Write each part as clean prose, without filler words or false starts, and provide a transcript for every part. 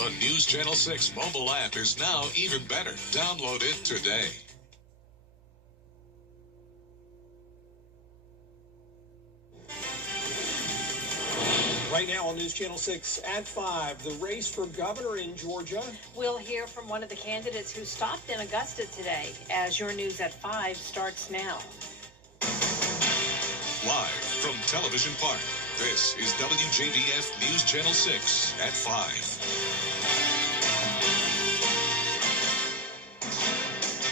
The News Channel 6 mobile app is now even better. Download it today. Right now on News Channel 6 at 5, the race for governor in Georgia. We'll hear from one of the candidates who stopped in Augusta today as your News at 5 starts now. Live from Television Park, this is WJBF News Channel 6 at 5.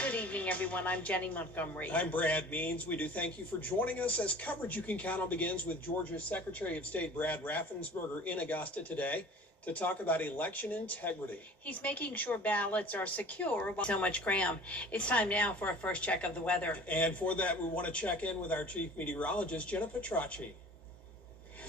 Good evening, everyone. I'm Jenny Montgomery. I'm Brad Means. We do thank you for joining us as coverage you can count on begins with Georgia's Secretary of State Brad Raffensperger in Augusta today to talk about election integrity. He's making sure ballots are secure. So much, Graham. It's time now for a first check of the weather. And for that, we want to check in with our chief meteorologist, Jenna Petracci.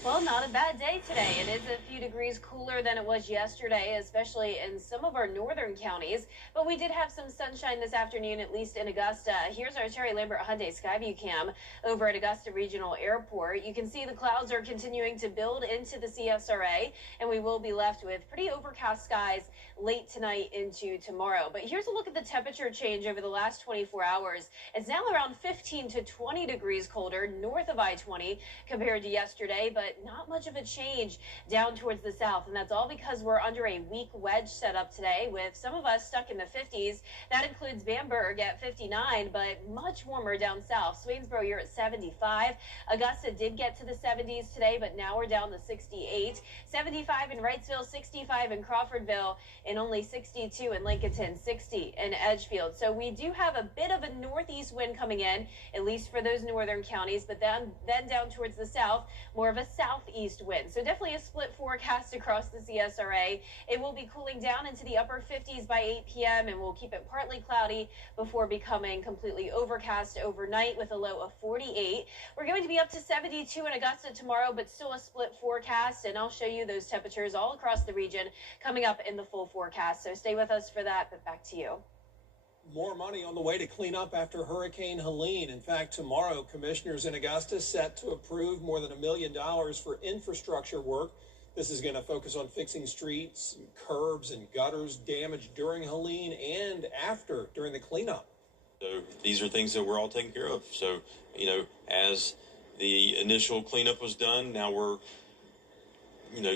Well, not a bad day today. It is a few degrees cooler than it was yesterday, especially in some of our northern counties. But we did have some sunshine this afternoon, at least in Augusta. Here's our Terry Lambert Hyundai Skyview cam over at Augusta Regional Airport. You can see the clouds are continuing to build into the CSRA, and we will be left with pretty overcast skies late tonight into tomorrow. But here's a look at the temperature change over the last 24 hours. It's now around 15 to 20 degrees colder north of I-20 compared to yesterday, but not much of a change down towards the south, and that's all because we're under a weak wedge setup today with some of us stuck in the 50s. That includes Bamberg at 59, but much warmer down south. Swainsboro, you're at 75. Augusta did get to the 70s today, but now we're down to 68. 75 in Wrightsville, 65 in Crawfordville, and only 62 in Lincolnton, 60 in Edgefield. So we do have a bit of a northeast wind coming in, at least for those northern counties, but then down towards the south, more of a southeast wind. So definitely a split forecast across the CSRA. It will be cooling down into the upper 50s by 8 p.m. and we'll keep it partly cloudy before becoming completely overcast overnight with a low of 48. We're going to be up to 72 in Augusta tomorrow, but still a split forecast, and I'll show you those temperatures all across the region coming up in the full forecast. So stay with us for that, but back to you. More money on the way to clean up after Hurricane Helene. In fact, tomorrow, commissioners in Augusta set to approve more than $1 million for infrastructure work. This is going to focus on fixing streets, curbs, and gutters damaged during Helene and after, during the cleanup. So these are things that we're all taking care of. So, as the initial cleanup was done, now we're,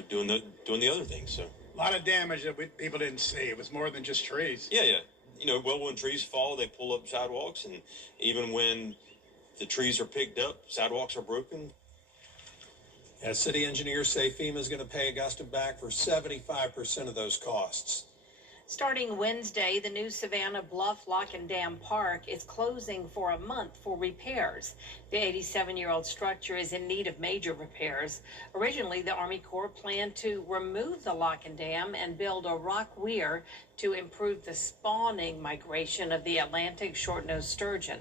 doing the other things. So a lot of damage that people didn't see. It was more than just trees. Yeah. When trees fall, they pull up sidewalks, and even when the trees are picked up, sidewalks are broken. As city engineers say, FEMA is going to pay Augusta back for 75% of those costs. Starting Wednesday, the new Savannah Bluff Lock and Dam Park is closing for a month for repairs. The 87-year-old structure is in need of major repairs. Originally, the Army Corps planned to remove the lock and dam and build a rock weir to improve the spawning migration of the Atlantic short-nosed sturgeon.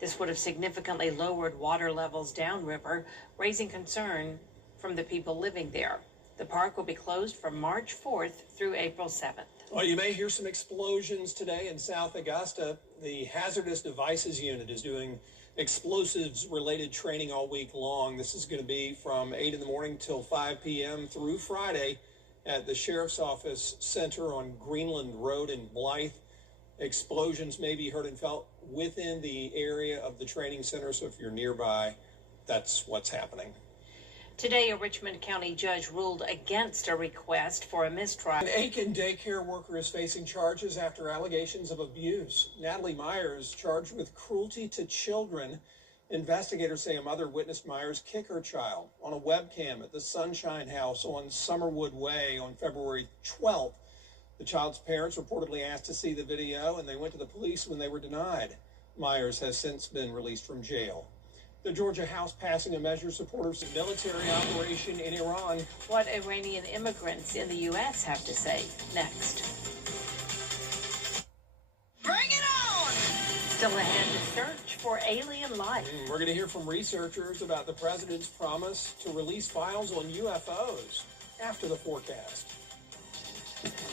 This would have significantly lowered water levels downriver, raising concern from the people living there. The park will be closed from March 4th through April 7th. Well, you may hear some explosions today in South Augusta. The Hazardous Devices Unit is doing explosives-related training all week long. This is going to be from 8 in the morning till 5 p.m. through Friday at the Sheriff's Office Center on Greenland Road in Blythe. Explosions may be heard and felt within the area of the training center, so if you're nearby, that's what's happening. Today, a Richmond County judge ruled against a request for a mistrial. An Aiken daycare worker is facing charges after allegations of abuse. Natalie Myers charged with cruelty to children. Investigators say a mother witnessed Myers kick her child on a webcam at the Sunshine House on Summerwood Way on February 12th. The child's parents reportedly asked to see the video, and they went to the police when they were denied. Myers has since been released from jail. The Georgia House passing a measure supporting a military operation in Iran. What Iranian immigrants in the U.S. have to say next. Bring it on! Still ahead, the search for alien life. We're going to hear from researchers about the president's promise to release files on UFOs after the forecast.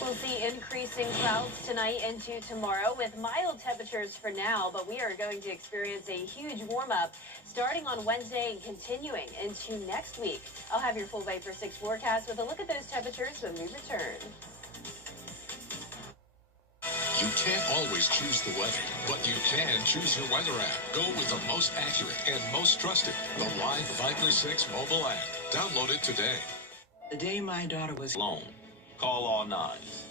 We'll see increasing clouds tonight into tomorrow with mild temperatures for now, but we are going to experience a huge warm-up starting on Wednesday and continuing into next week. I'll have your full Vapor 6 forecast with a look at those temperatures when we return. can't always choose the weather, but you can choose your weather app. Go with the most accurate and most trusted, the Live Viper 6 mobile app. Download it today. The day my daughter was Alone. Call all nines.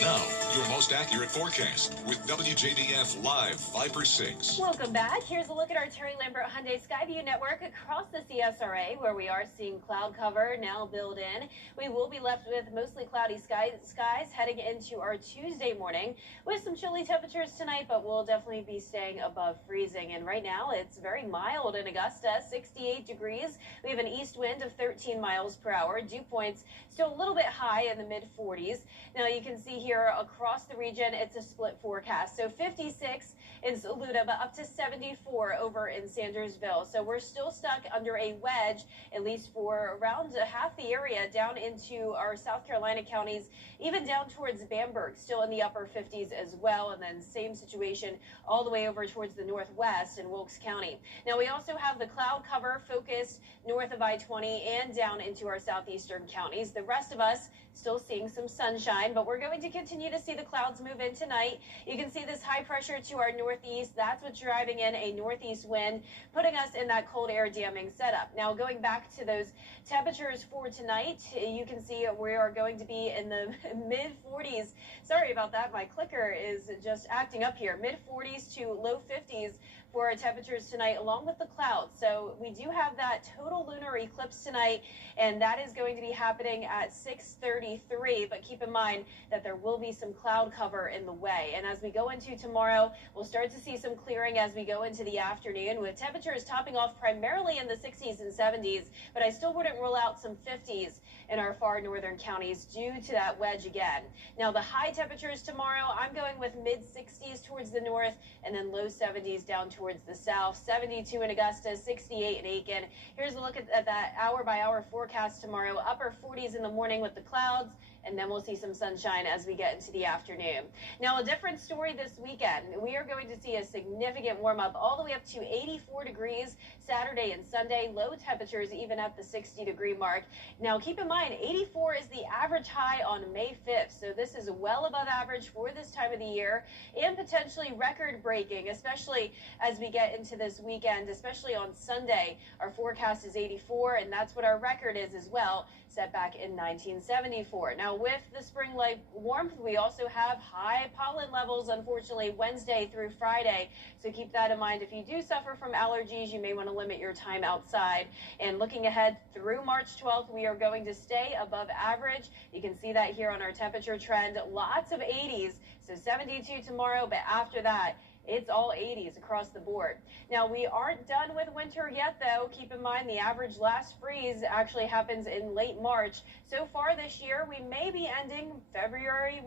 Now, your most accurate forecast with WJBF Live Viper 6. Welcome back. Here's a look at our Terry Lambert Hyundai Skyview network across the CSRA, where we are seeing cloud cover now build in. We will be left with mostly cloudy skies heading into our Tuesday morning with some chilly temperatures tonight, but we'll definitely be staying above freezing. And right now it's very mild in Augusta, 68 degrees. We have an east wind of 13 miles per hour. Dew points still a little bit high in the mid 40s. Now you can see here across the region, it's a split forecast. So 56 in Saluda, but up to 74 over in Sandersville. So we're still stuck under a wedge, at least for around half the area, down into our South Carolina counties, even down towards Bamberg, still in the upper 50s as well. And then same situation all the way over towards the northwest in Wilkes County. Now we also have the cloud cover focused north of I-20 and down into our southeastern counties. The rest of us still seeing some sunshine, but we're going to continue to see the clouds move in tonight. You can see this high pressure to our northeast. That's what's driving in a northeast wind, putting us in that cold air damming setup. Now going back to those temperatures for tonight, you can see we are going to be in the mid 40s. Sorry about that. My clicker is just acting up here. Mid 40s to low 50s for our temperatures tonight, along with the clouds. So we do have that total lunar eclipse tonight, and that is going to be happening at 6:33. But keep in mind that there will be some cloud cover in the way. And as we go into tomorrow, we'll start to see some clearing as we go into the afternoon, with temperatures topping off primarily in the 60s and 70s. But I still wouldn't rule out some 50s in our far northern counties due to that wedge again. Now the high temperatures tomorrow, I'm going with mid 60s towards the north and then low 70s down towards the south. 72 in Augusta, 68 in Aiken. Here's a look at that hour by hour forecast tomorrow. Upper 40s in the morning with the clouds, and then we'll see some sunshine as we get into the afternoon. Now, a different story this weekend. We are going to see a significant warm up all the way up to 84 degrees Saturday and Sunday. Low temperatures even at the 60-degree mark. Now, keep in mind, 84 is the average high on May 5th. So this is well above average for this time of the year and potentially record breaking, especially as we get into this weekend, especially on Sunday. Our forecast is 84, and that's what our record is as well, set back in 1974. Now, with the spring-like warmth, we also have high pollen levels, unfortunately, Wednesday through Friday. So keep that in mind. If you do suffer from allergies, you may want to limit your time outside. And looking ahead through March 12th, we are going to stay above average. You can see that here on our temperature trend. Lots of 80s, so 72 tomorrow, but after that, it's all 80s across the board. Now, we aren't done with winter yet, though. Keep in mind the average last freeze actually happens in late March. So far this year, we may be ending February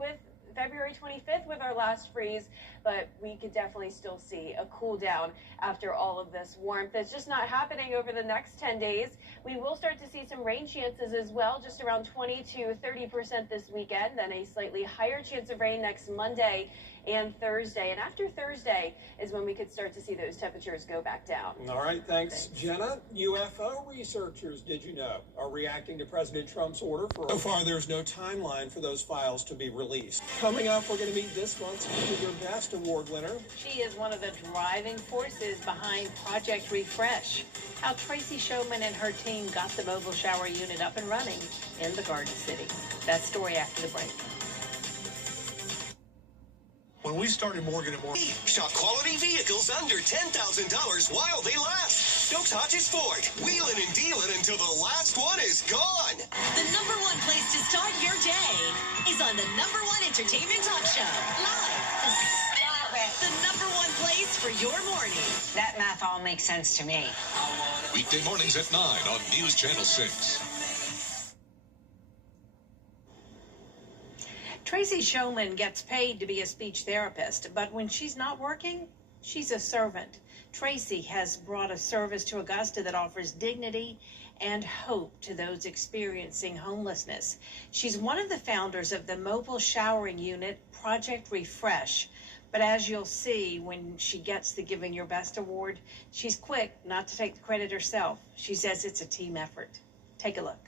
25th with our last freeze, but we could definitely still see a cool down after all of this warmth. It's just not happening over the next 10 days. We will start to see some rain chances as well, just around 20 to 30% this weekend, then a slightly higher chance of rain next Monday and Thursday. And after Thursday is when we could start to see those temperatures go back down. All right, thanks, Jenna. UFO researchers, did you know, are reacting to President Trump's order for... So far, there's no timeline for those files to be released. Coming up, we're going to meet this month's Be Your Best award winner. She is one of the driving forces behind Project Refresh. How Tracy Showman and her team got the mobile shower unit up and running in the Garden City. That story after the break. When we started Morgan & Morgan, shop quality vehicles under $10,000 while they last. Stokes Hodges Ford, wheeling and dealing until the last one is gone. The number one place to start your day is on the number one entertainment talk show. Live. Stop it. The number one place for your morning. That math all makes sense to me. Weekday mornings at 9 on News Channel 6. Tracy Showman gets paid to be a speech therapist, but when she's not working, she's a servant. Tracy has brought a service to Augusta that offers dignity and hope to those experiencing homelessness. She's one of the founders of the mobile showering unit, Project Refresh. But as you'll see when she gets the Giving Your Best award, she's quick not to take the credit herself. She says it's a team effort. Take a look.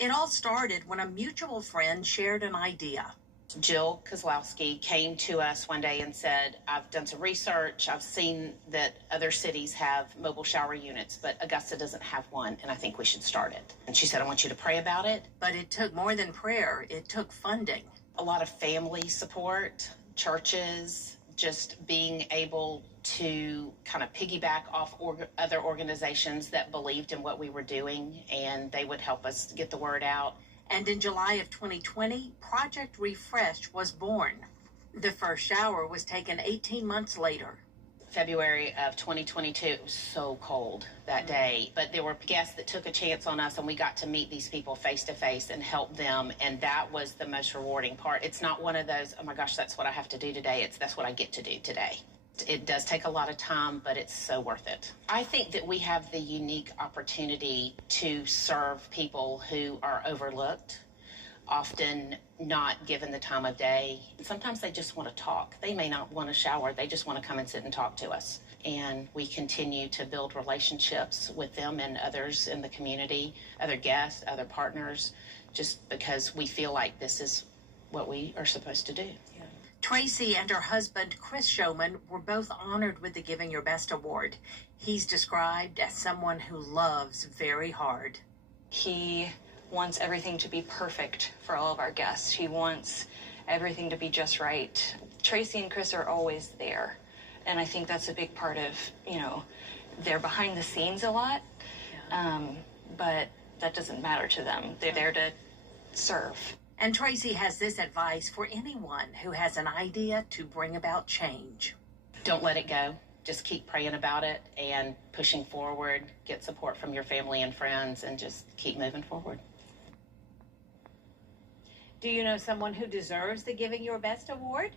It all started when a mutual friend shared an idea. Jill Kozlowski came to us one day and said, I've done some research. I've seen that other cities have mobile shower units, but Augusta doesn't have one, and I think we should start it. And she said, I want you to pray about it. But it took more than prayer. It took funding. A lot of family support, churches, just being able to kind of piggyback off other organizations that believed in what we were doing, and they would help us get the word out. And in July of 2020, Project Refresh was born. The first shower was taken 18 months later. February of 2022, it was so cold that day, but there were guests that took a chance on us, and we got to meet these people face to face and help them, and that was the most rewarding part. It's not one of those, oh my gosh, that's what I have to do today. That's what I get to do today. It does take a lot of time, but it's so worth it. I think that we have the unique opportunity to serve people who are overlooked, often not given the time of day. Sometimes they just want to talk. They may not want to shower. They just want to come and sit and talk to us. And we continue to build relationships with them and others in the community, other guests, other partners, just because we feel like this is what we are supposed to do. Tracy and her husband, Chris Showman, were both honored with the Giving Your Best award. He's described as someone who loves very hard. He wants everything to be perfect for all of our guests. He wants everything to be just right. Tracy and Chris are always there. And I think that's a big part of, they're behind the scenes a lot, but that doesn't matter to them. They're there to serve. And Tracy has this advice for anyone who has an idea to bring about change. Don't let it go. Just keep praying about it and pushing forward. Get support from your family and friends and just keep moving forward. Do you know someone who deserves the Giving Your Best award?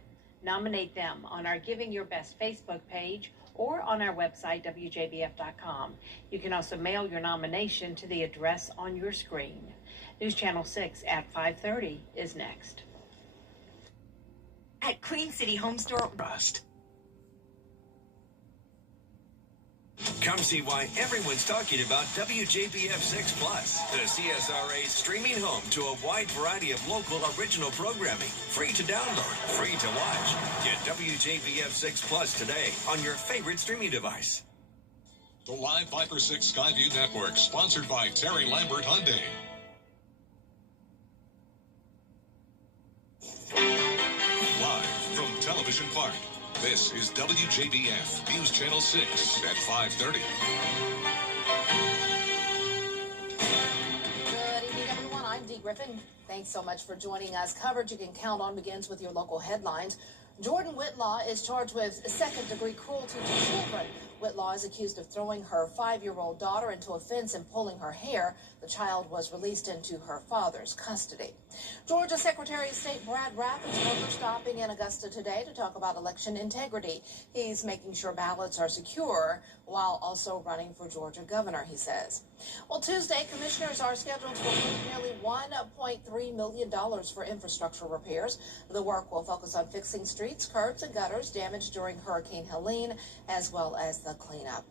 Nominate them on our Giving Your Best Facebook page or on our website, WJBF.com. You can also mail your nomination to the address on your screen. News Channel 6 at 5:30 is next. At Queen City Home Store Rust. Come see why everyone's talking about WJBF 6 Plus, the CSRA's streaming home to a wide variety of local original programming. Free to download, free to watch. Get WJBF 6 Plus today on your favorite streaming device. The Live Viper 6 Skyview Network, sponsored by Terry Lambert Hyundai. Live from Television Park, this is WJBF News Channel 6 at 5:30. Good evening, everyone. I'm Dee Griffin. Thanks so much for joining us. Coverage you can count on begins with your local headlines. Jordan Whitlaw is charged with second-degree cruelty to children. Whitlaw is accused of throwing her 5-year-old daughter into a fence and pulling her hair. The child was released into her father's custody. Georgia Secretary of State Brad Rapp is overstopping in Augusta today to talk about election integrity. He's making sure ballots are secure while also running for Georgia governor, he says. Well, Tuesday, commissioners are scheduled to approve nearly $1.3 million for infrastructure repairs. The work will focus on fixing streets, curbs, and gutters damaged during Hurricane Helene, as well as the cleanup.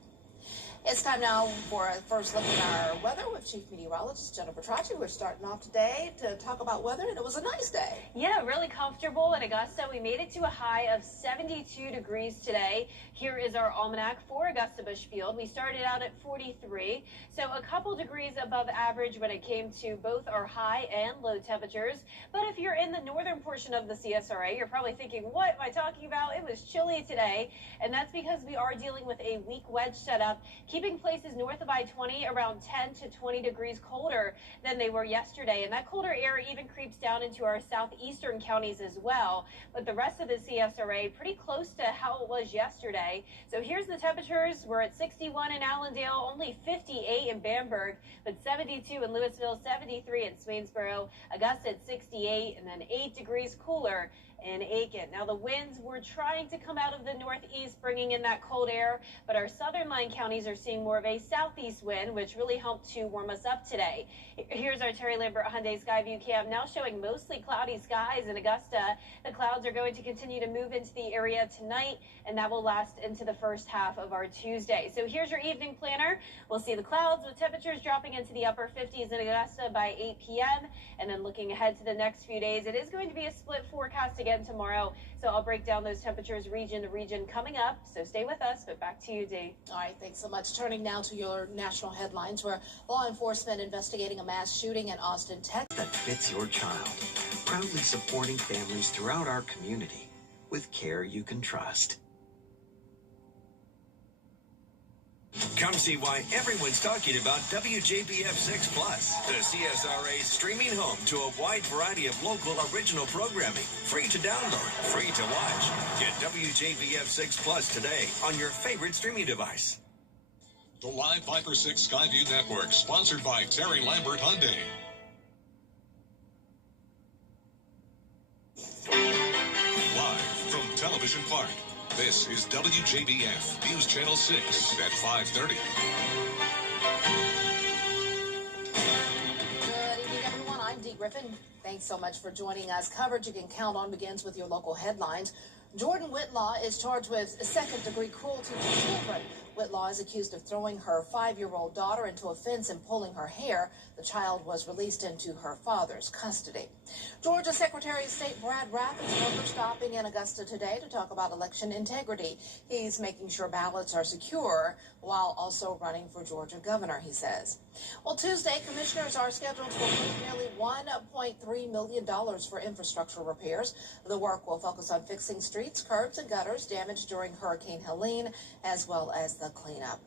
It's time now for a first look at our weather with Chief Meteorologist Jennifer Tracci. We're starting off today to talk about weather, and it was a nice day. Yeah, really comfortable in Augusta. We made it to a high of 72 degrees today. Here is our almanac for Augusta Bushfield. We started out at 43, so a couple degrees above average when it came to both our high and low temperatures. But if you're in the northern portion of the CSRA, you're probably thinking, what am I talking about? It was chilly today, and that's because we are dealing with a weak wedge setup, keeping places north of I-20 around 10 to 20 degrees colder than they were yesterday. And that colder air even creeps down into our southeastern counties as well. But the rest of the CSRA pretty close to how it was yesterday. So here's the temperatures. We're at 61 in Allendale, only 58 in Bamberg, but 72 in Louisville, 73 in Swainsboro, Augusta at 68, and then 8 degrees cooler in Aiken. Now the winds were trying to come out of the northeast, bringing in that cold air, but our southern line counties are seeing more of a southeast wind, which really helped to warm us up today. Here's our Terry Lambert Hyundai Skyview cam now showing mostly cloudy skies in Augusta. The clouds are going to continue to move into the area tonight, and that will last into the first half of our Tuesday. So here's your evening planner. We'll see the clouds with temperatures dropping into the upper 50s in Augusta by 8 p.m. And then looking ahead to the next few days, it is going to be a split forecast again tomorrow. So I'll break down those temperatures region to region coming up. So stay with us, but back to you, Dee. All right, thanks so much. Turning now to your national headlines, where law enforcement investigating a mass shooting in Austin, Texas. That fits your child. Proudly supporting families throughout our community with care you can trust. Come see why everyone's talking about WJBF 6 Plus, the CSRA's streaming home to a wide variety of local original programming. Free to download, free to watch. Get WJBF 6 Plus today on your favorite streaming device. The Live Viper 6 Skyview Network, sponsored by Terry Lambert Hyundai. Live from Television Park, this is WJBF News Channel 6 at 5:30. Good evening, everyone. I'm Dee Griffin. Thanks so much for joining us. Coverage you can count on begins with your local headlines. Jordan Whitlaw is charged with second-degree cruelty to children. Whitlaw is accused of throwing her 5-year-old daughter into a fence and pulling her hair. The child was released into her father's custody. Georgia Secretary of State Brad Raffensperger stopping in Augusta today to talk about election integrity. He's making sure ballots are secure while also running for Georgia governor, he says. Well, Tuesday, commissioners are scheduled to approve nearly $1.3 million for infrastructure repairs. The work will focus on fixing streets, curbs, and gutters damaged during Hurricane Helene, as well as the cleanup.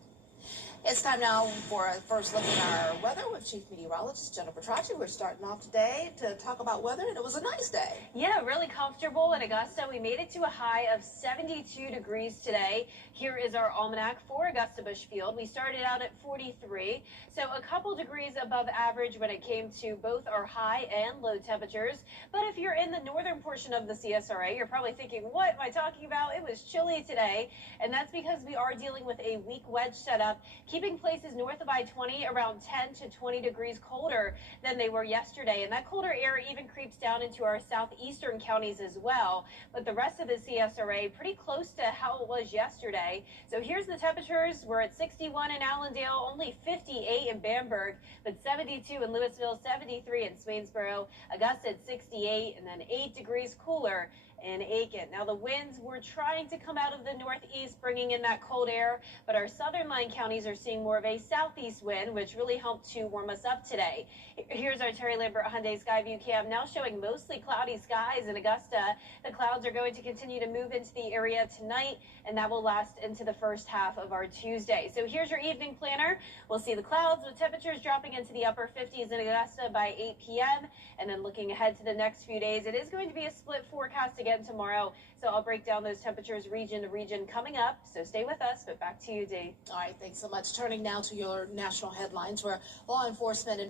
It's time now for a first look at our weather with Chief Meteorologist Jennifer Tracci. We're starting off today to talk about weather, and it was a nice day. Yeah, really comfortable in Augusta. We made it to a high of 72 degrees today. Here is our almanac for Augusta Bushfield. We started out at 43, so a couple degrees above average when it came to both our high and low temperatures. But if you're in the northern portion of the CSRA, you're probably thinking, what am I talking about? It was chilly today, and that's because we are dealing with a weak wedge setup, keeping places north of I-20 around 10 to 20 degrees colder than they were yesterday. And that colder air even creeps down into our southeastern counties as well. But the rest of the CSRA pretty close to how it was yesterday. So here's the temperatures. We're at 61 in Allendale, only 58 in Bamberg, but 72 in Louisville, 73 in Swainsboro, Augusta at 68, and then 8 degrees cooler in Aiken. Now, the winds were trying to come out of the northeast, bringing in that cold air, but our southern line counties are seeing more of a southeast wind, which really helped to warm us up today. Here's our Terry Lambert Hyundai Skyview cam now showing mostly cloudy skies in Augusta. The clouds are going to continue to move into the area tonight, and that will last into the first half of our Tuesday. So here's your evening planner. We'll see the clouds with temperatures dropping into the upper 50s in Augusta by 8 p.m. And then looking ahead to the next few days, it is going to be a split forecast again tomorrow. So I'll break down those temperatures region to region coming up. So stay with us, but back to you, Dee. All right, thanks so much. Turning now to your national headlines, where law enforcement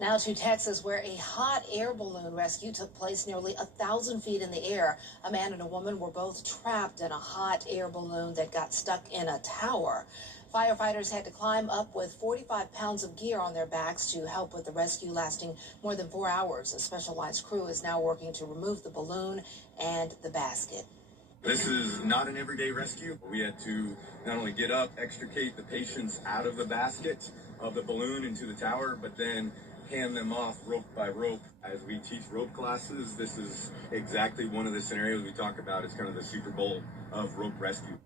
Now to Texas, where a hot air balloon rescue took place nearly 1,000 feet in the air. A man and a woman were both trapped in a hot air balloon that got stuck in a tower. Firefighters had to climb up with 45 pounds of gear on their backs to help with the rescue, lasting more than 4 hours. A specialized crew is now working to remove the balloon and the basket. This is not an everyday rescue. We had to not only get up, extricate the patients out of the basket of the balloon into the tower, but then hand them off rope by rope. As we teach rope classes, this is exactly one of the scenarios we talk about. It's kind of the Super Bowl of rope rescue.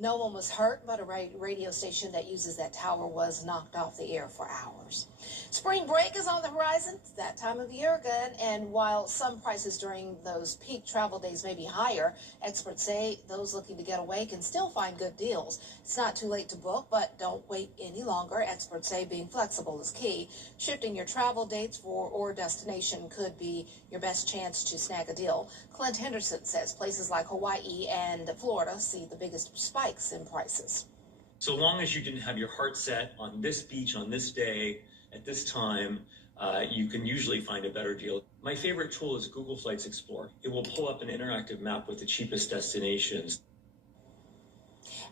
No one was hurt, but a radio station that uses that tower was knocked off the air for hours. Spring break is on the horizon. It's that time of year again, and while some prices during those peak travel days may be higher, experts say those looking to get away can still find good deals. It's not too late to book, but don't wait any longer. Experts say being flexible is key. Shifting your travel dates or destination could be your best chance to snag a deal. Clint Henderson says places like Hawaii and Florida see the biggest spikes in prices. So long as you didn't have your heart set on this beach on this day at this time, you can usually find a better deal. My favorite tool is Google Flights Explorer. It will pull up an interactive map with the cheapest destinations.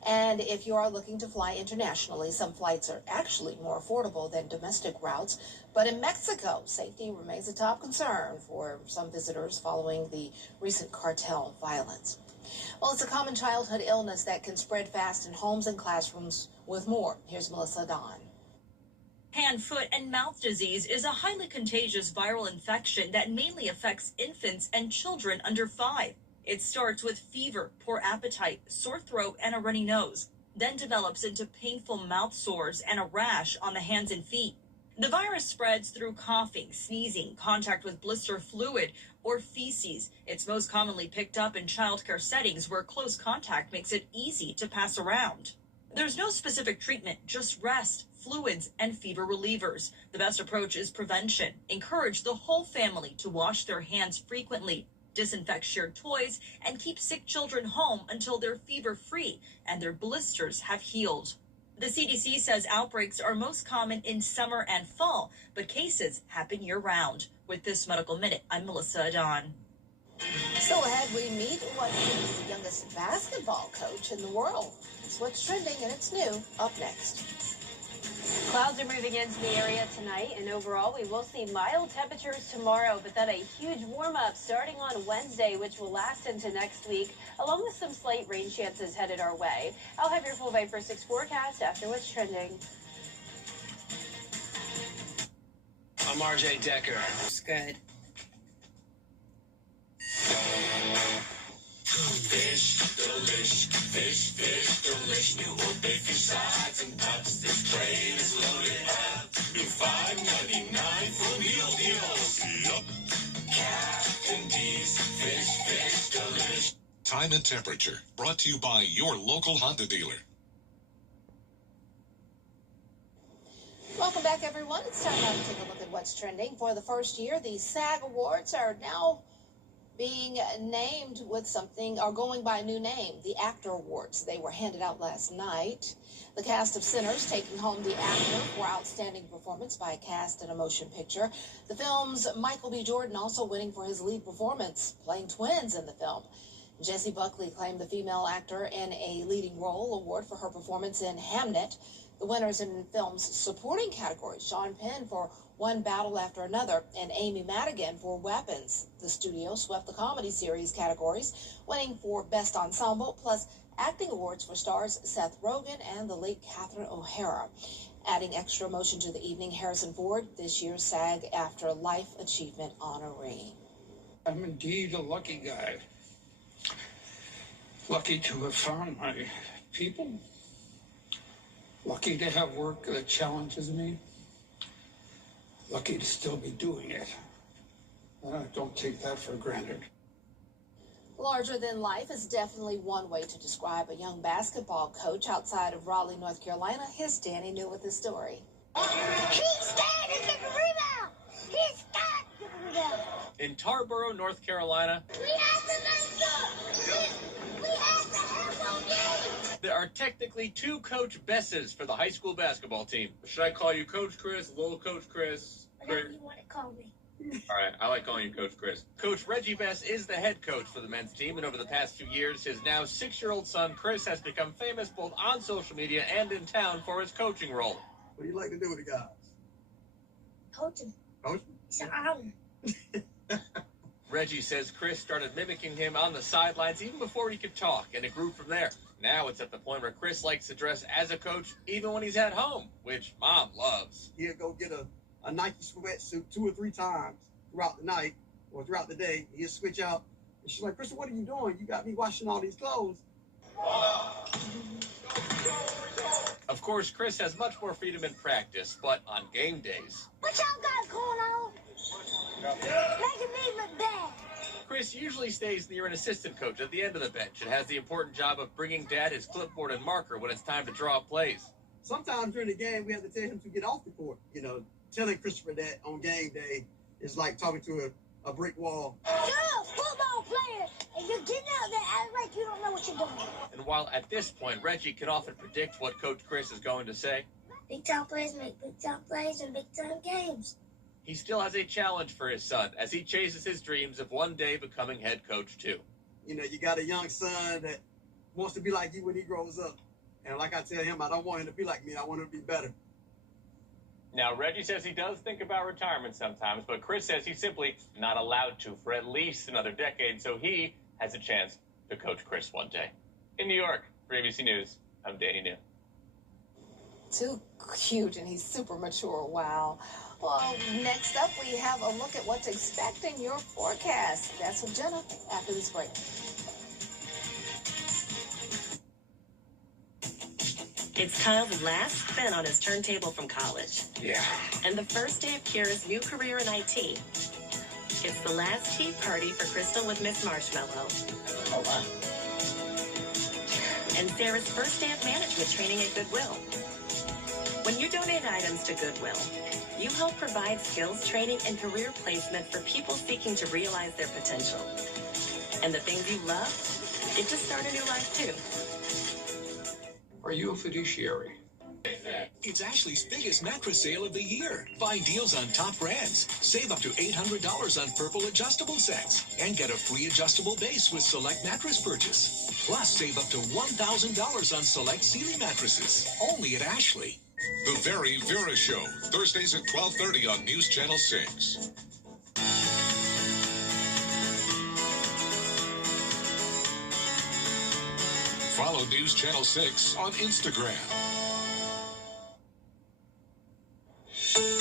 And if you are looking to fly internationally, some flights are actually more affordable than domestic routes. But in Mexico, safety remains a top concern for some visitors following the recent cartel violence. Well, it's a common childhood illness that can spread fast in homes and classrooms. With more, here's Melissa Don. Hand, foot, and mouth disease is a highly contagious viral infection that mainly affects infants and children under 5. It starts with fever, poor appetite, sore throat, and a runny nose, then develops into painful mouth sores and a rash on the hands and feet. The virus spreads through coughing, sneezing, contact with blister fluid, or feces. It's most commonly picked up in childcare settings where close contact makes it easy to pass around. There's no specific treatment, just rest, fluids, and fever relievers. The best approach is prevention. Encourage the whole family to wash their hands frequently, disinfect shared toys, and keep sick children home until they're fever-free and their blisters have healed. The CDC says outbreaks are most common in summer and fall, but cases happen year-round. With this Medical Minute, I'm Melissa Adon. Still ahead, we meet what is the youngest basketball coach in the world. It's what's trending, and it's new. Up next. Clouds are moving into the area tonight, and overall we will see mild temperatures tomorrow, but then a huge warm-up starting on Wednesday, which will last into next week, along with some slight rain chances headed our way. I'll have your full Viper 6 forecast after what's trending. I'm RJ Decker. It's good. Fish, delish, fish, delish. New old bay fish sides and tops. This train is loaded up. New $5.99 for meal deals. Yup. Captain D's fish, delish. Time and temperature brought to you by your local Honda dealer. Welcome back, everyone. It's time now to take a look at what's trending. For the first year, the SAG Awards are now being named with something, or going by a new name, the Actor Awards. They were handed out last night. The cast of Sinners taking home the actor for outstanding performance by a cast in a motion picture. The film's Michael B. Jordan also winning for his lead performance, playing twins in the film. Jessie Buckley claimed the female actor in a leading role award for her performance in Hamnet. The winners in film's supporting category, Sean Penn for One Battle After Another, and Amy Madigan for Weapons. The studio swept the comedy series categories, winning for Best Ensemble, plus acting awards for stars Seth Rogen and the late Catherine O'Hara. Adding extra emotion to the evening, Harrison Ford, this year's SAG After Life Achievement honoree. I'm indeed a lucky guy. Lucky to have found my people. Lucky to have work that challenges me. Lucky to still be doing it. I don't take that for granted. Larger than life is definitely one way to describe a young basketball coach outside of Raleigh, North Carolina. Here's Danny New with the story. He's standing in the rebound. He's got the rebound. In Tarboro, North Carolina, We have to make up. We have to have one game. there are technically two Coach Besses for the high school basketball team. Should I call you Coach Chris, Little Coach Chris? Whatever you want to call me. All right, I like calling you Coach Chris. Coach Reggie Bess is the head coach for the men's team, and over the past few years, his now 6-year-old son, Chris, has become famous both on social media and in town for his coaching role. What do you like to do with the guys? Coaching. Coaching? It's an honor. Reggie says Chris started mimicking him on the sidelines even before he could talk, and it grew from there. Now it's at the point where Chris likes to dress as a coach even when he's at home, which Mom loves. He'll go get a Nike sweatsuit 2 or 3 times throughout the night or throughout the day. He'll switch out. And she's like, Chris, what are you doing? You got me washing all these clothes. Of course, Chris has much more freedom in practice, but on game days, What y'all got going on? Making me look bad. Chris usually stays near an assistant coach at the end of the bench and has the important job of bringing Dad his clipboard and marker when it's time to draw up plays. Sometimes during the game, we have to tell him to get off the court. You know, telling Christopher that on game day is like talking to a brick wall. You're a football player, and you're getting out there acting like you don't know what you're doing. And while at this point, Reggie can often predict what Coach Chris is going to say, Big time players make big time plays in big time games. he still has a challenge for his son as he chases his dreams of one day becoming head coach too. You know, you got a young son that wants to be like you when he grows up. And like I tell him, I don't want him to be like me. I want him to be better. Now, Reggie says he does think about retirement sometimes, but Chris says he's simply not allowed to for at least another decade, so he has a chance to coach Chris one day. In New York, for ABC News, I'm Danny New. Too cute, and he's super mature. Wow. Well, next up, we have a look at what to expect in your forecast. That's with Jenna after this break. It's Kyle's last spin on his turntable from college. Yeah. And the first day of Kira's new career in IT. It's the last tea party for Crystal with Miss Marshmallow. Oh, wow. And Sarah's first day of management training at Goodwill. When you donate items to Goodwill, you help provide skills training and career placement for people seeking to realize their potential. And the things you love get to start a new life too. Are you a fiduciary? It's Ashley's biggest mattress sale of the year. Find deals on top brands. Save up to $800 on Purple adjustable sets. And get a free adjustable base with select mattress purchase. Plus, save up to $1,000 on select Sealy mattresses. Only at Ashley. The Very Vera Show, Thursdays at 12:30 on News Channel 6. Follow News Channel 6 on Instagram.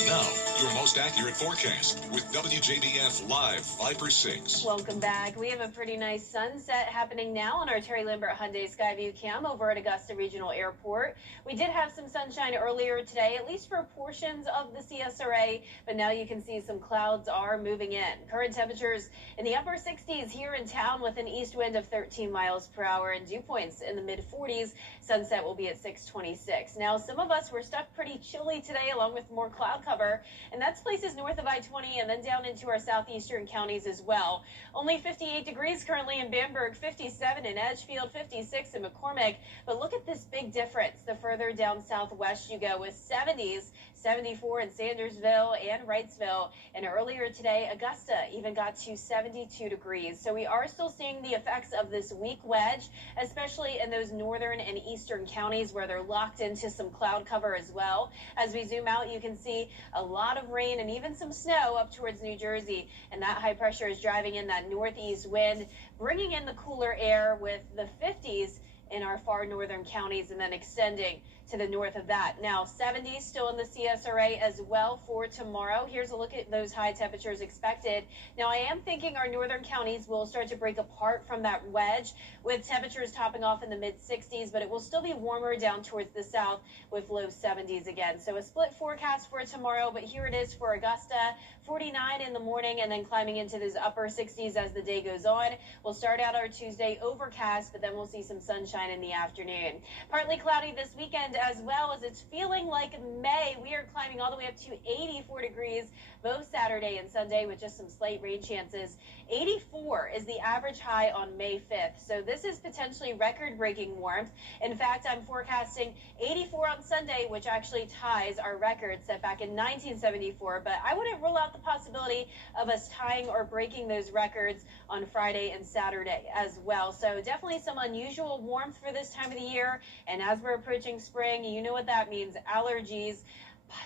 Now, your most accurate forecast with WJBF Live 5/6. Welcome back. We have a pretty nice sunset happening now on our Terry Lambert Hyundai Skyview cam over at Augusta Regional Airport. We did have some sunshine earlier today, at least for portions of the CSRA, but now you can see some clouds are moving in. Current temperatures in the upper 60s here in town with an east wind of 13 miles per hour and dew points in the mid 40s. Sunset will be at 6:26. Now, some of us were stuck pretty chilly today along with more cloud cover, and that's places north of I-20 and then down into our southeastern counties as well. Only 58 degrees currently in Bamberg, 57 in Edgefield, 56 in McCormick. But look at this big difference the further down southwest you go with 70s, 74 in Sandersville and Wrightsville. And earlier today, Augusta even got to 72 degrees. So we are still seeing the effects of this weak wedge, especially in those northern and eastern counties where they're locked into some cloud cover as well. As we zoom out, you can see a lot of rain and even some snow up towards New Jersey. And that high pressure is driving in that northeast wind, bringing in the cooler air with the 50s in our far northern counties and then extending to the north of that. Now, 70s still in the CSRA as well for tomorrow. Here's a look at those high temperatures expected. Now, I am thinking our northern counties will start to break apart from that wedge with temperatures topping off in the mid 60s, but it will still be warmer down towards the south with low 70s again. So a split forecast for tomorrow, but here it is for Augusta, 49 in the morning and then climbing into those upper 60s as the day goes on. We'll start out our Tuesday overcast, but then we'll see some sunshine in the afternoon. Partly cloudy this weekend as well, as it's feeling like May. We are climbing all the way up to 84 degrees both Saturday and Sunday with just some slight rain chances. 84 is the average high on May 5th. So this is potentially record-breaking warmth. In fact, I'm forecasting 84 on Sunday, which actually ties our record set back in 1974. But I wouldn't rule out the possibility of us tying or breaking those records on Friday and Saturday as well. So definitely some unusual warmth for this time of the year. And as we're approaching spring, you know what that means. Allergies,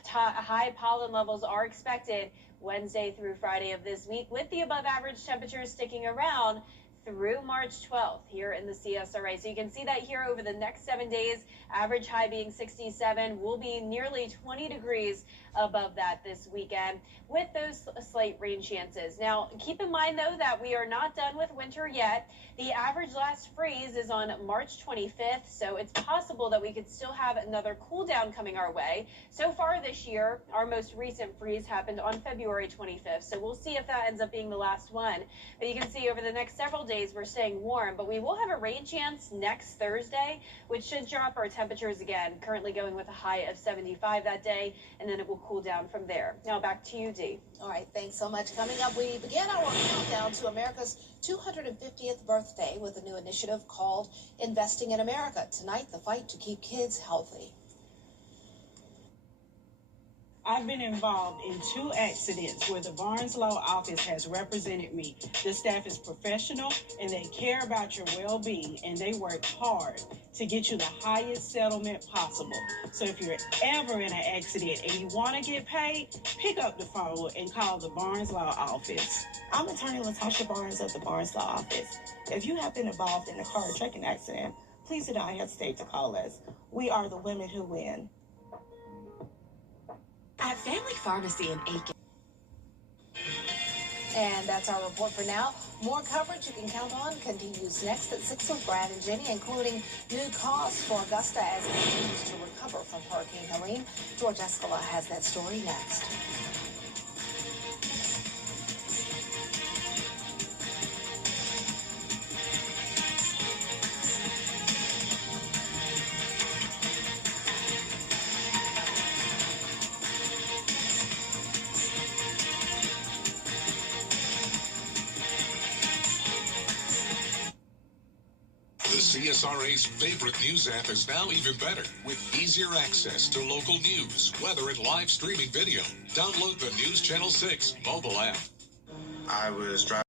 high pollen levels are expected Wednesday through Friday of this week, with the above average temperatures sticking around through March 12th here in the CSRA. So you can see that here over the next 7 days, average high being 67, will be nearly 20 degrees above that this weekend with those slight rain chances. Now, keep in mind, though, that we are not done with winter yet. The average last freeze is on March 25th, so it's possible that we could still have another cool down coming our way. So far this year, our most recent freeze happened on February 25th, so we'll see if that ends up being the last one. But you can see over the next several days, we're staying warm, but we will have a rain chance next Thursday, which should drop our temperatures again, currently going with a high of 75 that day, and then it will cool down from there. Now back to you, Dee. All right, thanks so much. Coming up, we begin our countdown to America's 250th birthday with a new initiative called Investing in America. Tonight, the fight to keep kids healthy. I've been involved in 2 accidents where the Barnes Law Office has represented me. The staff is professional and they care about your well-being, and they work hard to get you the highest settlement possible. So if you're ever in an accident and you want to get paid, pick up the phone and call the Barnes Law Office. I'm attorney LaTasha Barnes of the Barnes Law Office. If you have been involved in a car or trucking accident, please do not hesitate to call us. We are the women who win. At Family Pharmacy in Aiken. And that's our report for now. More coverage you can count on continues next at 6 with Brad and Jenny, including new costs for Augusta as it continues to recover from Hurricane Helene. George Escala has that story next. CSRA's favorite news app is now even better with easier access to local news, weather, and live streaming video. Download the News Channel 6 mobile app. I was driving